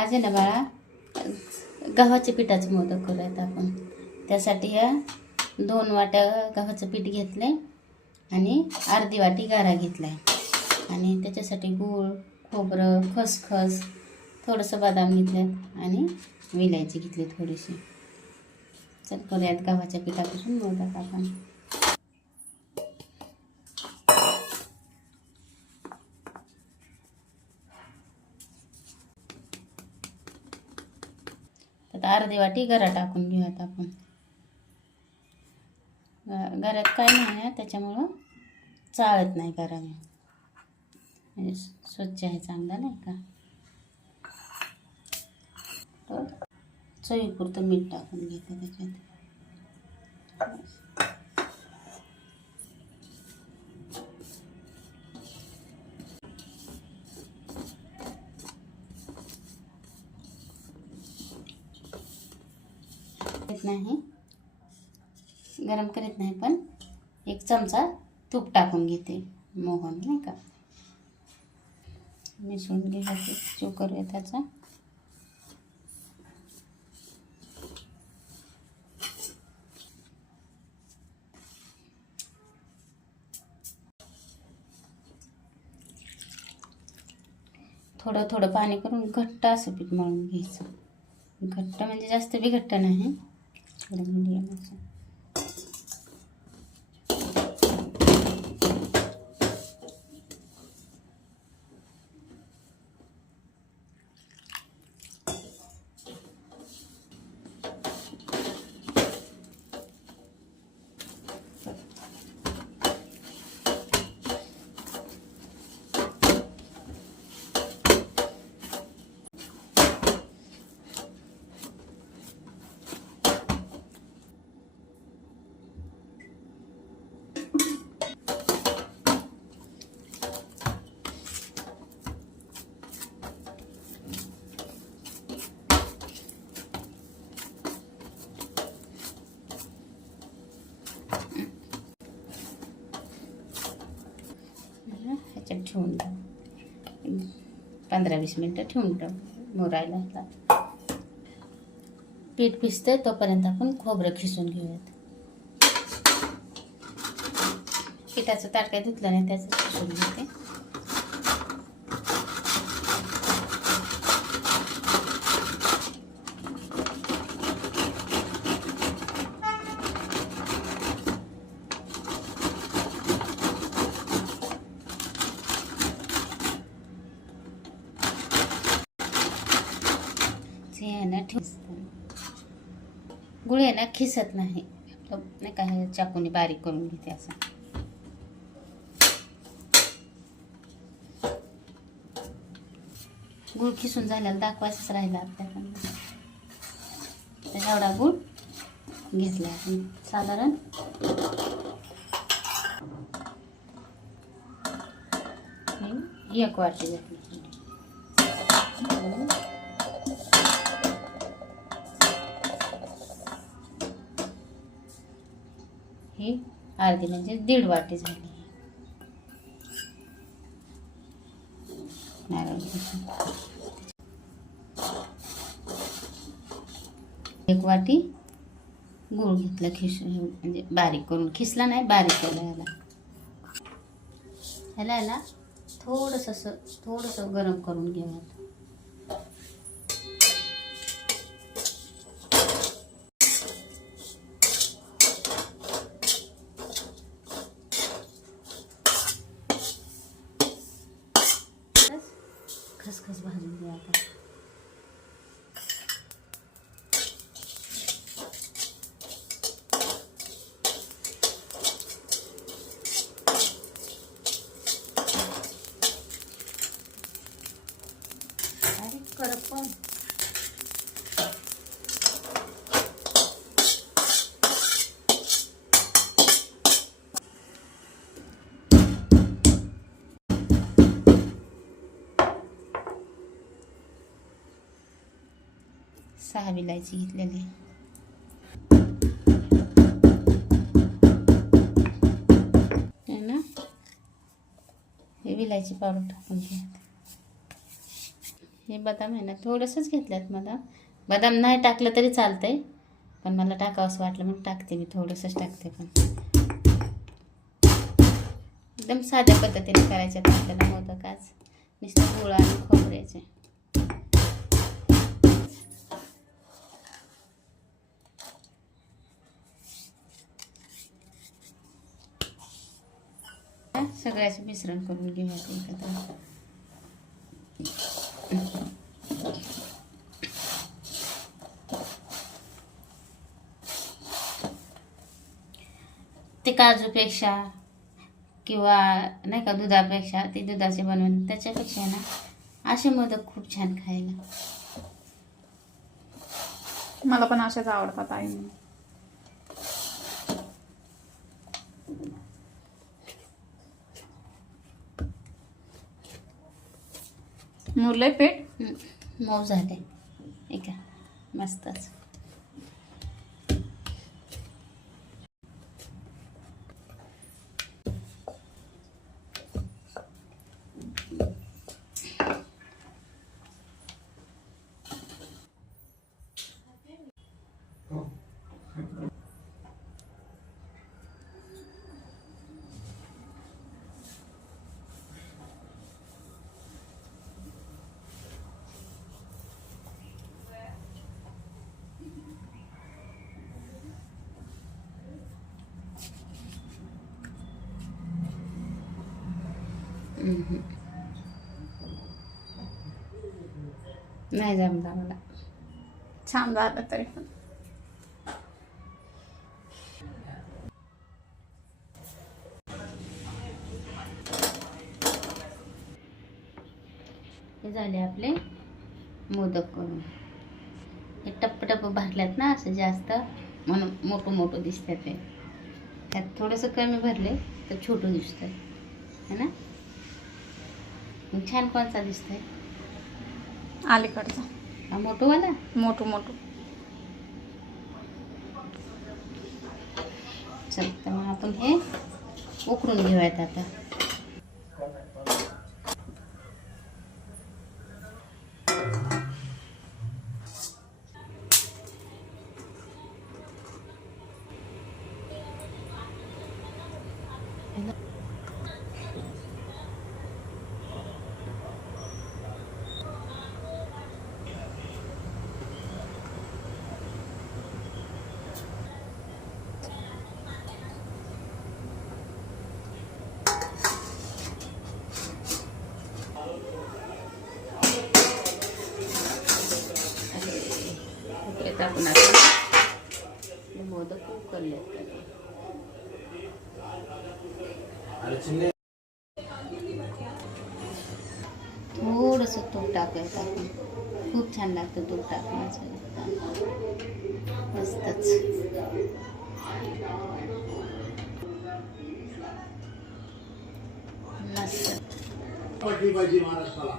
आज आहे ना बाळा गव्हाच्या पिठाचे मोदक करूयात आपण. त्यासाठी या दोन वाट्या गव्हाचं पीठ घेतलं आहे आणि अर्धी वाटी गारा घेतला आहे आणि त्याच्यासाठी गूळ खोबरं खसखस थोडंसं बदाम घेतलं आणि विलायची घेतली थोडीशी. चल करूयात गव्हाच्या पिठापासून मोदक आपण. तर अर्धी वाटी गरा टाकून घेऊयात आपण. घरात गऱ्यात काय नाही आहे त्याच्यामुळं चाळत नाही गरा म्हणजे स्वच्छ आहे चांगला नाही का? तर चवीपुरतं मीठ टाकून घेते त्याच्यात. येत नाही. गरम करीत नाही पण एक चमचा तूप टाकून घेते मोहन नाही का? मिसळून घ्यायचे चू करूया त्याचा. थोडं थोडं पाणी करून घट्ट असं पीठ मळून घ्यायचं. घट्ट म्हणजे जास्त बी घट्ट नाही. थोडं मिडियम याच्यात ठेवून टाक. पंधरा वीस मिनटं ठेवून टाक मुरायला आता. पीठ भिजते तोपर्यंत आपण खोबरं खिसून घेऊयात. पिठाचं ताट धुतलं नाही त्याचं खिसून घेते ते आहे ना ठेवत गुळ आहे ना खिसत नाही. नाही का हे चाकूने बारीक करून घेते असं. गुळ खिसून झाल्याला दाखवायचंच राहिला आपल्याकडनं त्याचा एवढा गुळ घेतला आपण. साधारण. एक वाटी घेतली. ही अर्धी म्हणजे दीड वाटी झाली. नारळ एक वाटी गूळ घेतला खिस म्हणजे बारीक करून. खिसला नाही बारीक केला याला. ह्याला याला थोडंसं असं थोडंसं गरम करून घेऊयात. பார்க்கலாம் सहा विलायची घेतलेली आहे. ना? हे विलायची पावडर टाकून घ्या हे बदाम आहे ना थोडंसंच घेतल्यात मला. बदाम नाही टाकलं तरी चालतंय पण मला टाकावंसं वाटलं म्हणून टाकते मी थोडंसंच टाकते पण. एकदम साध्या पद्धतीने करायचे आपल्याला मोदक आज. नुसतं गुळ आणि खोबऱ्याचे. सगळ्याचं मिश्रण करून घेऊया एकत्र. ते काजूपेक्षा किंवा नाही का दुधापेक्षा ते दुधाचे बनवून त्याच्यापेक्षा ना असे मोदक खूप छान खायला. मला पण अशाच आवडतात आई मुरले पेट? मऊ झाले ठीक मस्तच. नाही जमला मला. छान झालं तरी पण. हे झाले आपले मोदक करून. हे टप्प टप्प भरल्यात ना असं जास्त म्हणून मोठं मोठं दिसतं ते. त्यात थोडंसं कमी भरले तर छोटं दिसतं है ना? छान कोणचा दिसतंय? अलीकडचं. हा मोठंवाला मोठं मोठं. चल तर मग आपण हे उकळून घेऊयात आता. टाकून आपण हे। मोदक उकळलेत थोडंसं तूप टाकायचं आपण खूप छान लागतं तूप टाकण्याचं मस्तच मस्त महाराष्ट्राला